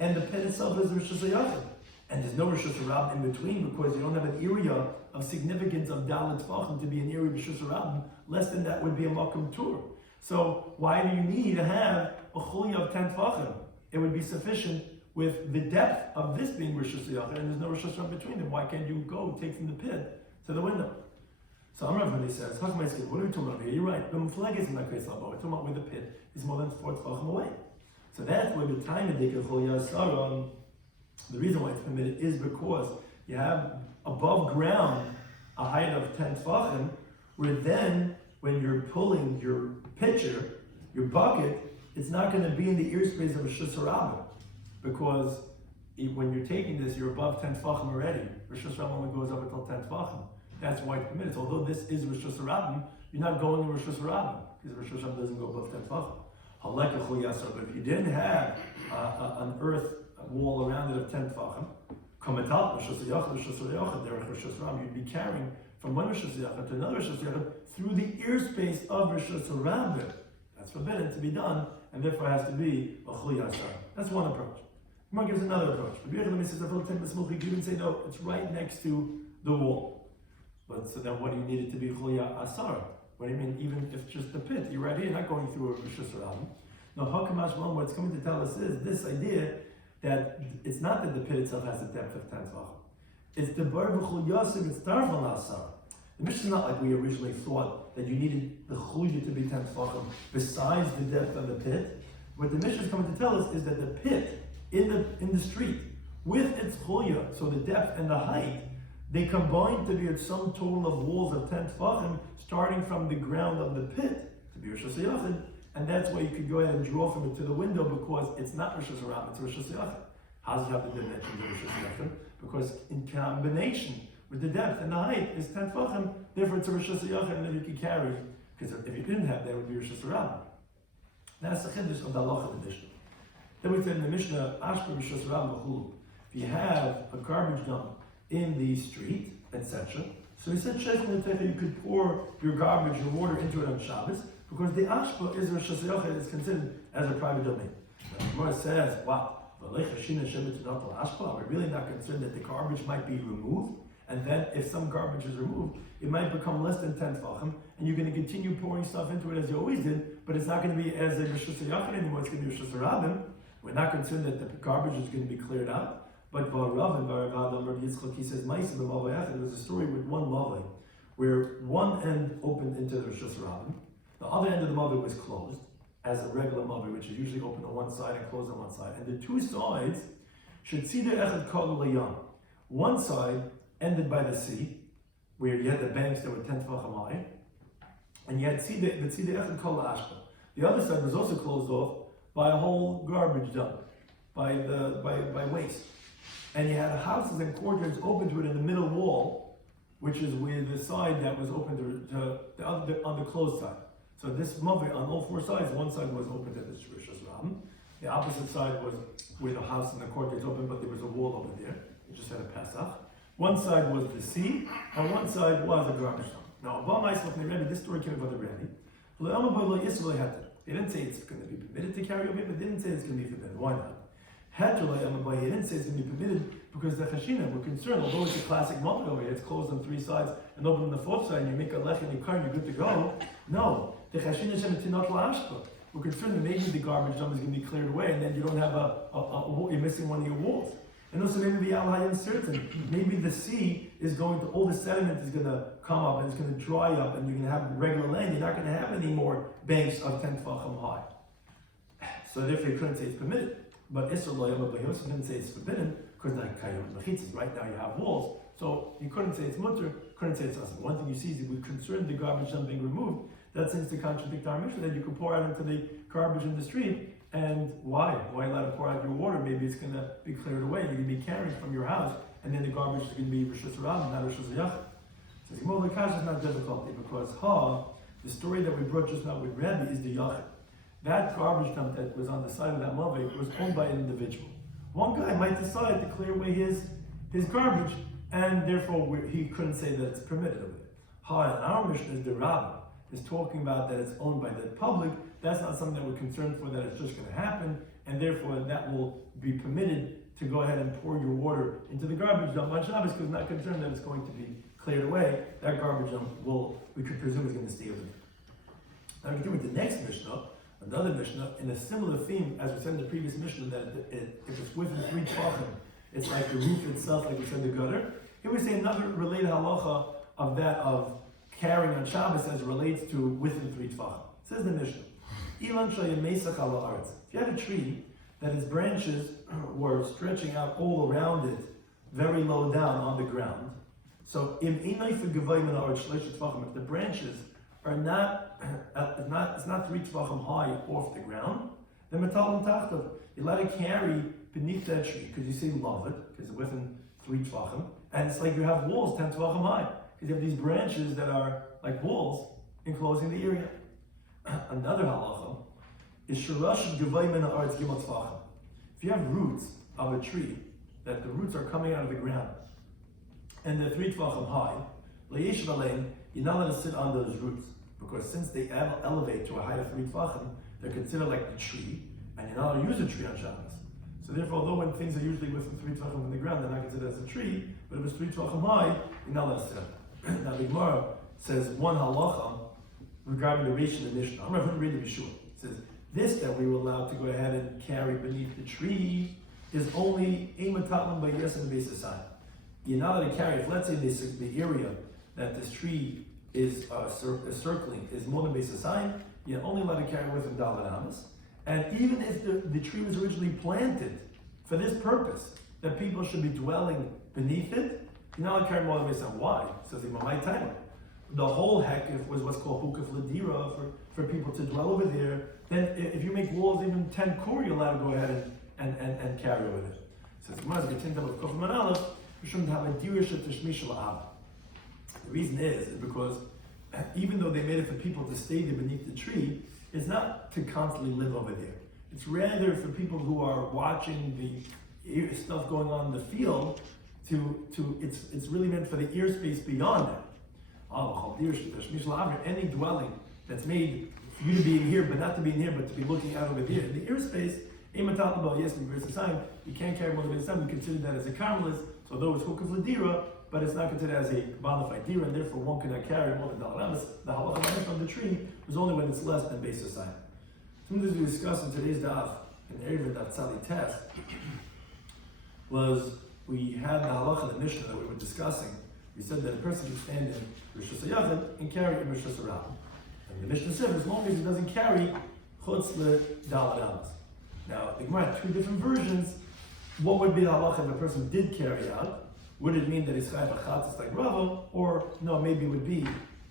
And the pit itself is Rishus Harabim. And there's no Rishus Harabim in between because you don't have an area of significance of Dalet Tefachim to be an area of Rishus Harabim. Less than that would be a makom tur. So why do you need to have a chulya of 10 tefachim? It would be sufficient with the depth of this being Rishus Harabim, and there's no Rishus Harabim between them. Why can't you go take from the pit to the window? So Amrav when he says, what are we talking about here? You're right. We're talking about where the pit is more than 4 tefachim away. So that's where the time of the chulya asara. The reason why it's permitted is because you have above ground a height of 10 tefachim, where then when you're pulling your pitcher, your bucket, it's not going to be in the ear space of a Rishus Harabim, because when you're taking this, you're above 10 tefachim already. Rishus Harabim only goes up until 10 tefachim. That's why it's permitted. So although this is Rishus Harabim, you're not going to Rishus Harabim, because Rishus Harabim doesn't go above 10 tefachim. But if you didn't have an earth wall around it of 10 tefachim, you'd be carrying from one Rishus Harabim to another Rishus Harabim through the ear space of Rishus Harabim. That's forbidden to be done, and therefore has to be a chulya asara. That's one approach. Gemara gives another approach. You can say no, it's right next to the wall. But so then, what do you need it to be chulya asara? What do you mean? Even if just the pit, you're right here, not going through a Rishus Harabim. No, Hakamash Malon, what it's coming to tell us is this idea that it's not that the pit itself has a depth of 10 tefachim. It's the bar b'chulyasim, it's tarfon asar. The Mishnah is not like we originally thought that you needed the chulya to be 10 tefachim besides the depth of the pit. What the Mishnah is coming to tell us is that the pit in the street with its chulya, so the depth and the height, they combine to be at some total of walls of 10 tefachim starting from the ground of the pit to be Rishus Harabim. And that's why you could go ahead and draw from it to the window because it's not Rishus Harabim, it's Rishus Harabim. How does it have the dimensions of Rishus Harabim? Because in combination with the depth and the height is 10 tefachim, therefore it's a Rishus Harabim and then you could carry, because if you didn't have that, it would be Rishus Harabim. That's the chiddush of the halacha of the Mishnah. Then we said in the Mishnah, Ashba Rishus Harabim b'chulu. If you have a garbage dump in the street, etc., so he said, you could pour your garbage, your water into it on Shabbos, because the ashpa is Rishus Harabim is considered as a private domain. The Gemara says, wow, are we really not concerned that the garbage might be removed? And then if some garbage is removed, it might become less than 10 tefachim, and you're going to continue pouring stuff into it as you always did, but it's not going to be as a Rishus HaYachid anymore, it's going to be Rishus HaRabim. We're not concerned that the garbage is going to be cleared out. But Rabbi Yitzchak, he says, there was a story with one Mavai, where one end opened into the Rishus HaRabim, the other end of the Mavai was closed, as a regular Mavai, which is usually open on one side and closed on one side. And the two sides should see the Echad Kol Layam. One side ended by the sea, where you had the banks that were 10 tefachim high, and you had the Echad Kol Ashpa. The other side was also closed off by a whole garbage dump, by waste. And you had houses and courtyards open to it in the middle wall, which is where the side that was open to the other, on the closed side. So this Mavai, on all four sides, one side was open to the Rishus HaRabim. The opposite side was where the house and the courtyards open, but there was a wall over there. It just had a Pesach. One side was the sea, and one side was a garbage dump. Now, this story came about the Rebbe. They didn't say it's going to be permitted to carry over, but they didn't say it's going to be forbidden. Why not? He didn't say it's going to be permitted because the Chashina were concerned, although it's a classic Mavai over here, it's closed on three sides and open on the fourth side, and you make a lech and you car and you're good to go. No, the Chashina Shem Tinot La'ashpa. We're concerned that maybe the garbage dump is going to be cleared away, and then you don't have you're missing one of your walls. And also maybe the Al Hayim certain, maybe the sea is going to, all the sediment is going to come up and it's going to dry up, and you're going to have regular land. You're not going to have any more banks of 10 tefachim high. So therefore you couldn't say it's permitted. But Isser Lo Yom Bayos didn't say it's forbidden because right now you have walls. So you couldn't say it's mutter, couldn't say it's asr. One thing you see is that we're concerned the garbage dump being removed. That seems to contradict our mission that you could pour out into the garbage in the street. And why? Why allow to pour out your water? Maybe it's going to be cleared away. You're going to be carrying from your house, and then the garbage is going to be Rishus HaRabim, not Rishus HaYachid. So the Gemara Lekash is not difficulty because the story that we brought just now with Rebbe is the Yachid. That garbage dump that was on the side of that Mavai was owned by an individual. One guy might decide to clear away his garbage, and therefore he couldn't say that it's permitted of it. And our mission is the Rabbah is talking about that it's owned by the public. That's not something that we're concerned for, that it's just going to happen, and therefore that will be permitted to go ahead and pour your water into the garbage dump on Shabbos because we're not concerned that it's going to be cleared away. That garbage dump we could presume is going to stay over there. Now we continue with the next Mishnah. Another Mishnah in a similar theme as we said in the previous Mishnah that if it's within 3 tefachim, it's like the roof itself, like we said the gutter. Here we say another related halacha of that of carrying on Shabbos as relates to within 3 tefachim. It says the Mishnah, Ilan shayim meisach ala aretz. If you have a tree that its branches were stretching out all around it, very low down on the ground, so im inay for gevayim ala aretz shleish tefachim, if the branches are it's not 3 tefachim high off the ground, then metalim tachtav, you let it carry beneath that tree, because you say love it, because it's within 3 tefachim, and it's like you have walls 10 tefachim high, because you have these branches that are like walls enclosing the area. Another halacha is shirash gevayim min haaretz gimel tefachim. If you have roots of a tree, that the roots are coming out of the ground, and they're 3 tefachim high, le'yesh v'alein, you're not allowed to sit on those roots, because since they elevate to a height of 3 tefachim, they're considered like the tree, and you're not allowed to use a tree on Shabbos. So therefore, although when things are usually within 3 tefachim from the ground, they're not considered as a tree, but if it's 3 tefachim high, you're not allowed to sit on it. Now the Gemara says one halacha regarding the Reish and the Mishnah. I'm going to read the Yeshua. It says, this that we were allowed to go ahead and carry beneath the tree is only Eimatatlan by Yes and the base aside. You're not allowed to carry, if let's say the area that this tree is circling is more than base aside, you're only allowed to carry with them Daled Amos. And even if the tree was originally planted for this purpose, that people should be dwelling beneath it, you're not allowed to carry more than base aside. Why? It says in my time. The whole hekif was what's called hukaf ladira for people to dwell over there. Then if you make walls even 10 kur, you're allowed to go ahead and carry over there. So we shouldn't have a dirishah to shmish la'ab. The reason is because even though they made it for people to stay there beneath the tree, it's not to constantly live over there. It's rather for people who are watching the stuff going on in the field. It's really meant for the ear space beyond that. Any dwelling that's made for you to be in here, but not to be in here, but to be looking out over there. The ear space Yes, you can't carry more than a sign. We consider that as a carmelis, so though it's hookah ladira, but it's not considered as a bona fide dira, and therefore one cannot carry more than $1. The halacha of the tree was only when it's less than base sign. Something that we discussed in today's daf, in Eruvin Daf test, was we had the halacha of the Mishnah that we were discussing. We said that a person can stand in Rosh Hashanah and carry in Rosh Hashanah. And the Mishnah said as long as he doesn't carry chutz le-dalad. Now, the Gemara had two different versions. What would be the halacha if a person did carry out? Would it mean that he's chayav achatzis like Rava, or no, maybe it would be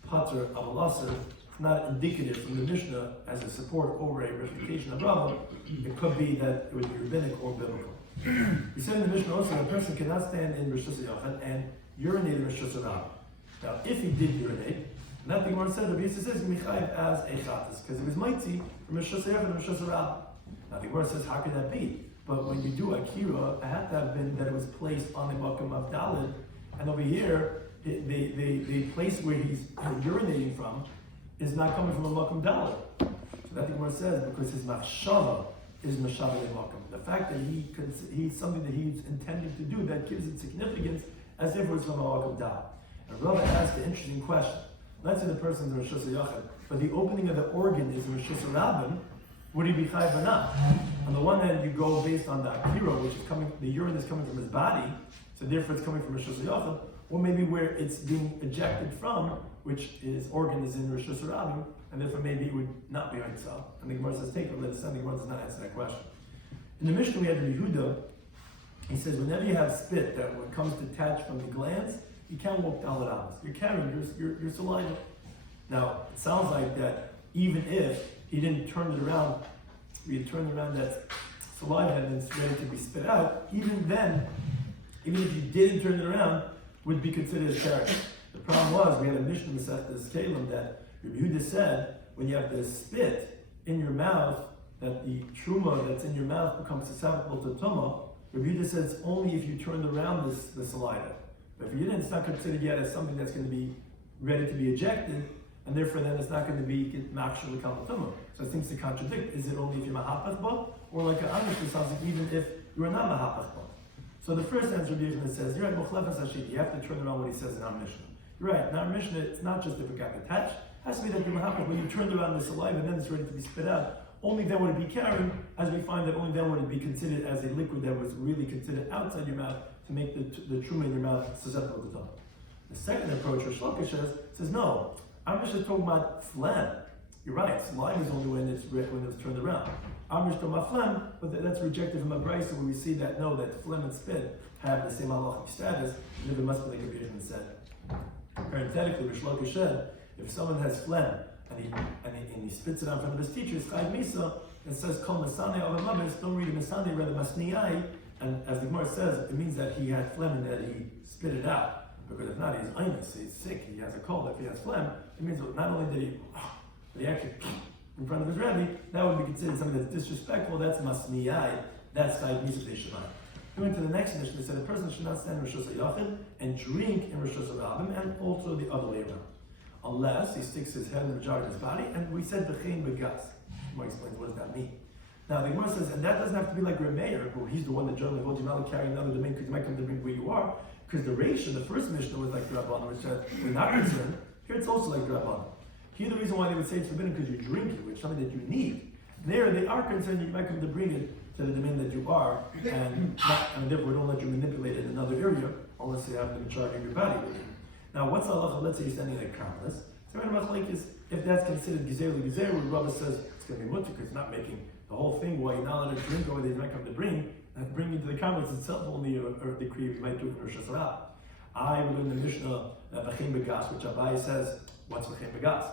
pater avalasser? It's not indicative from the Mishnah as a support over a refutation of Rava. It could be that it would be rabbinic or biblical. We said in the Mishnah also that a person cannot stand in Rosh Hashanah and urinate in Rosh Hashanah. Now, if he did urinate, and that the Gemara said, Rabbi Yisrael says Michayev as a chatas because it was mighty from Rosh Hashanah and Rosh Hashanah. Now the Gemara says, how could that be? But when you do akira, it had to have been that it was placed on the makom of dalid, and over here, the place where he's urinating from is not coming from a makom dalid. So that the Gemara says because his machshava is mashava makom. The fact that he's something that he's intended to do that gives it significance as if it was from a makom dalid. And Rava asked an interesting question. Let's say the person's in Rosh Hashanah, but the opening of the organ is in Rosh Hashanah. Would he be chayav or not? On the one hand, you go based on the akira, which is coming, the urine is coming from his body, so therefore it's coming from Rosh Hashanah, or maybe where it's being ejected from, which is organ is in Rosh Hashanah, and therefore maybe it would not be Haitzah. And the Gemara says, take it, let us stand. The Gemara does not answer that question. In the Mishnah we had the Yehuda, he says, whenever you have spit that comes detached from the glands, you can't walk down the hours. You're carrying your saliva. Now, it sounds like that even if he didn't turn it around, we had turned around that saliva and it's ready to be spit out, even then, even if you didn't turn it around, would be considered as carrying. The problem was, we had a Mishnah Masechtas Kalim that Rabbi Yehuda said, when you have the spit in your mouth, that the truma that's in your mouth becomes susceptible to tumah. Rabbi Yehuda says only if you turned around the saliva. But if you didn't, it's not considered yet as something that's going to be ready to be ejected, and therefore then it's not going to be machshir l'kamatumah. So it seems to contradict. Is it only if you're mahapach bo, or like an amish, it sounds like even if you are not mahapach bo? So the first answer Rabbi says, you're right, mochlefes hashit, you have to turn around what he says in our Mishnah. You're right, in our Mishnah, it's not just if it got attached, it has to be that you're mahapach, when you turned around the saliva and then it's ready to be spit out, only then would it be carrying, as we find that only then would it be considered as a liquid that was really considered outside your mouth to make the truma in your mouth susceptible to tumah. The second approach, Rish Lakish says no, I'm just talking about phlegm. You're right, saliva is only when it's turned around. I'm just talking about phlegm, but that's rejected from a brisa where we see that no, that phlegm and spit have the same halachic status, and there must be like Rabbi Yisrael said. Parenthetically, Rish Lakish said, if someone has phlegm and he spits it out in front of his teacher, it's chayv misa. It says kol masane al mabes. Don't read masane, rather masniyai. And as the Gemara says, it means that he had phlegm and that he spit it out. Because if not, he's illness, he's sick, he has a cold. If he has phlegm, it means not only did he actually in front of his rabbi, that would be considered something that's disrespectful. That's masniyai. That's chayv misa deishamai. Going to the next mission, they said a person should not stand in Rosh Hashanah and drink in Rosh Hashanah, and also the other way around. Unless he sticks his head in the majority of his body, and we said b'chein b'gas. Gemara explains what does that mean. Now the Gemara says, and that doesn't have to be like Reb Meir, who he's the one that generally holds you not to carry another domain because you might come to bring where you are. Because the Reish, the first Mishnah was like the Rabban, which said we're not concerned. Here it's also like the Rabban. Here the reason why they would say it's forbidden because you drink it, which is something that you need. There they are concerned you might come to bring it to the domain that you are, and therefore don't let you manipulate it in another area unless you have the majority of your body with you. Now, what's the halacha? Let's say you're standing like carmeless. So if that's considered gezer l'gezer, where Rabbi says it's going to be mutter because it's not making the whole thing why you're not allowed to drink over there, you might come to bring into the carmeless itself only a decree you might do it in Rosh Hashanah. I will in the Mishnah b'chein b'gas, which Abai says, what's b'chein b'gas?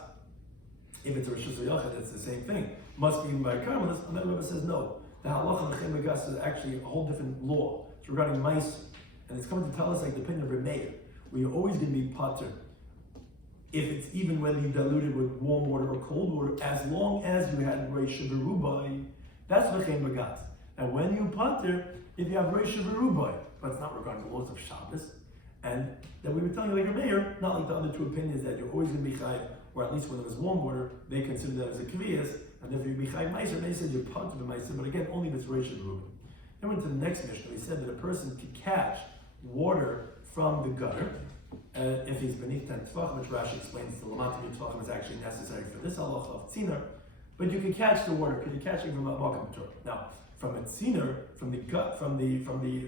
If it's a Rosh Hashanah, it's the same thing. Must be even by a carmeless. And then Rabbi says no. The halacha b'chein b'gas is actually a whole different law. It's regarding mice, and it's coming to tell us like the opinion of Reb Meir, where you're always going to be patur. If it's even whether you dilute it with warm water or cold water, as long as you had reish v'rubai, that's b'chein b'gas. And when you patur, if you have reish v'rubai, but it's not regarding the laws of Shabbos, and that we were telling you like a mayor, not like the other two opinions that you're always going to be chayav, or at least when it was warm water, they consider that as a kviyas, and if you be chayv meiser, they said you're part of the meiser, but again, only if it's Reish Eruvin. Then went to the next Mishnah. We said that a person could catch water from the gutter if he's beneath 10 tefachim, which Rashi explains the lamata tefachim is actually necessary for this halacha of tziner. But you can catch the water because you're catching from a makam torah. Now, from a tziner, from the gut, from the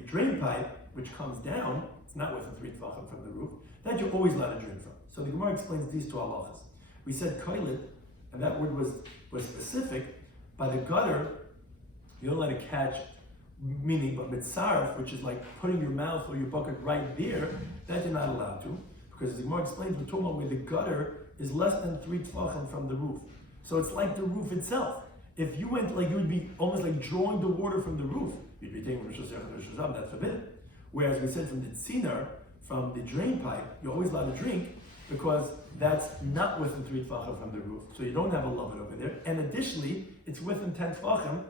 drain pipe, which comes down, it's not within 3 tefachim from the roof, that you're always allowed to drink from. So the Gemara explains these two halachas. We said koilet, and that word was specific. By the gutter, you're not allowed to catch, meaning, but mitzaref, which is like putting your mouth or your bucket right there, that you're not allowed to, because the Gemara explains we're talking about where the gutter is less than 3 tefachim from the roof. So it's like the roof itself. If you went like, you would be almost like drawing the water from the roof. You'd be taking Rosh Hashanah and Rosh Hashanah, that's forbidden. Whereas we said from the tziner, from the drain pipe, you're always allowed to drink because that's not within 3 tefachim from the roof. So you don't have a loved over there. And additionally, it's within 10 tefachim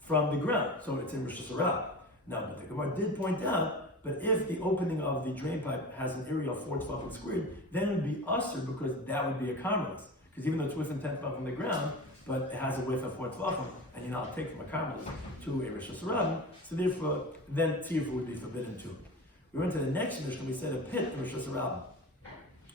from the ground. So it's in Rosh Hashanah. Now, but the Gemara did point out, but if the opening of the drain pipe has an area of 4 tefachim squared, then it would be usher because that would be a karmelis. Because even though it's within 10 tefachim from the ground, but it has a width of 4 tefachim, and you're not taking from a karmelis to a Rosh Hashanah, so therefore, then tifur would be forbidden too. We went to the next Mishnah, we said a pit in Rosh Hashanah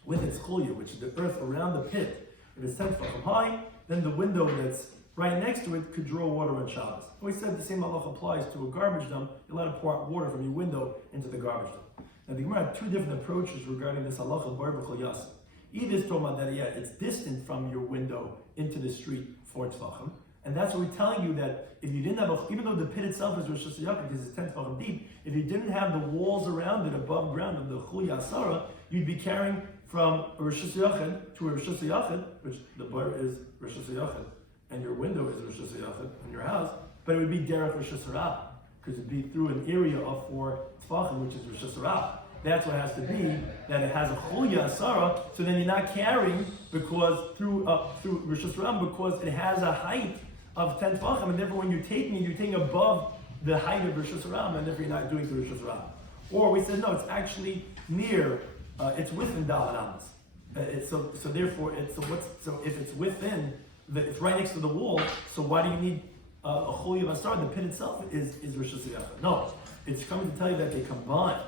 with its chulya, which is the earth around the pit. If it's 10 tefachim high, then the window that's right next to it could draw water on Shabbos. We said the same halach applies to a garbage dump. You're allowed to pour out water from your window into the garbage dump. Now the Gemara had two different approaches regarding this halacha bar b'chol yaseh. Either is talking about that it's distant from your window into the street 4 tefachim, and that's what we're telling you that if you didn't have even though the pit itself is Rosh Hashanah because it's 10 tefachim deep, if you didn't have the walls around it above ground of the chulya asara, you'd be carrying from a Rosh Hashanah to a Rosh Hashanah, which the bar is Rosh Hashanah, and your window is Rosh Hashanah in your house, but it would be derech Rosh Hashanah because it'd be through an area of 4 tefachim, which is Rosh Hashanah. That's what it has to be, that it has a chulya asara, so then you're not carrying because through Rosh Hashanah because it has a height of 10 tefachim, and therefore when you're taking above the height of Rosh Hashanah, and therefore you're not doing the Rosh Hashanah. Or we said no, it's actually near, it's within Dalet Amos. So if it's within, it's right next to the wall, so why do you need a chulya asara? The pit itself is Rosh Hashanah. No, it's coming to tell you that they combine.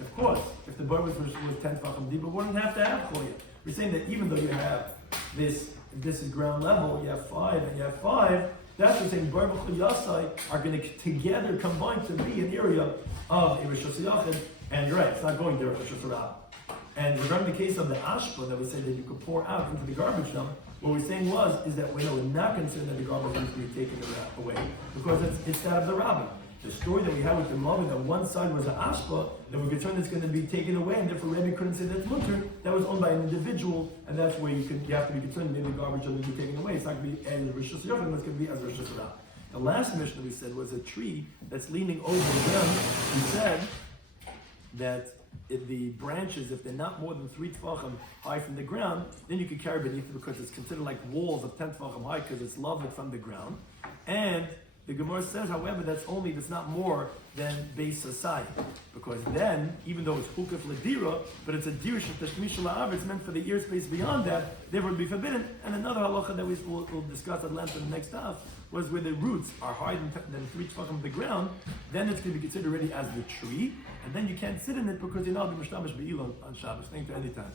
Of course, if the bar was 10 tefachim deep, we wouldn't have to have chulya. We're saying that even though you have this is ground level, you have 5 and you have 5, that's what we're saying bar b'chol yasai are going to together combine to be an area of a Rosh Hashanah, and you're right, it's not going there Rosh Hashanah. And regarding the case of the ashpa that we said that you could pour out into the garbage dump, what we're saying is that we're not concerned that the garbage dump is going to be taken away because it's that of the rabbi. The story that we had with the Mother, that one side was an ashpa, that we're concerned it's going to be taken away, and therefore Rebbe couldn't say that's mutter, that was owned by an individual, and that's where you have to be concerned maybe the garbage will be taken away. It's not going to be as Rosh Hashanah, it's going to be as Rosh Hashanah. The last mission we said was a tree that's leaning over the ground. We said that if the branches, if they're not more than 3 tefachim high from the ground, then you can carry beneath it because it's considered like walls of 10 tefachim high because it's level from the ground. And the Gemara says, however, that's not more than Beis Asai, because then, even though it's hukaf ledira, but it's a dir shetashmish la'av, it's meant for the ear space beyond that, therefore would be forbidden. And another halacha that we'll discuss at length in the next Daf was where the roots are higher than 3 tefachim of the ground, then it's going to be considered already as the tree, and then you can't sit in it because you're not the mishtamish be'ilon on Shabbos. Thank you any time.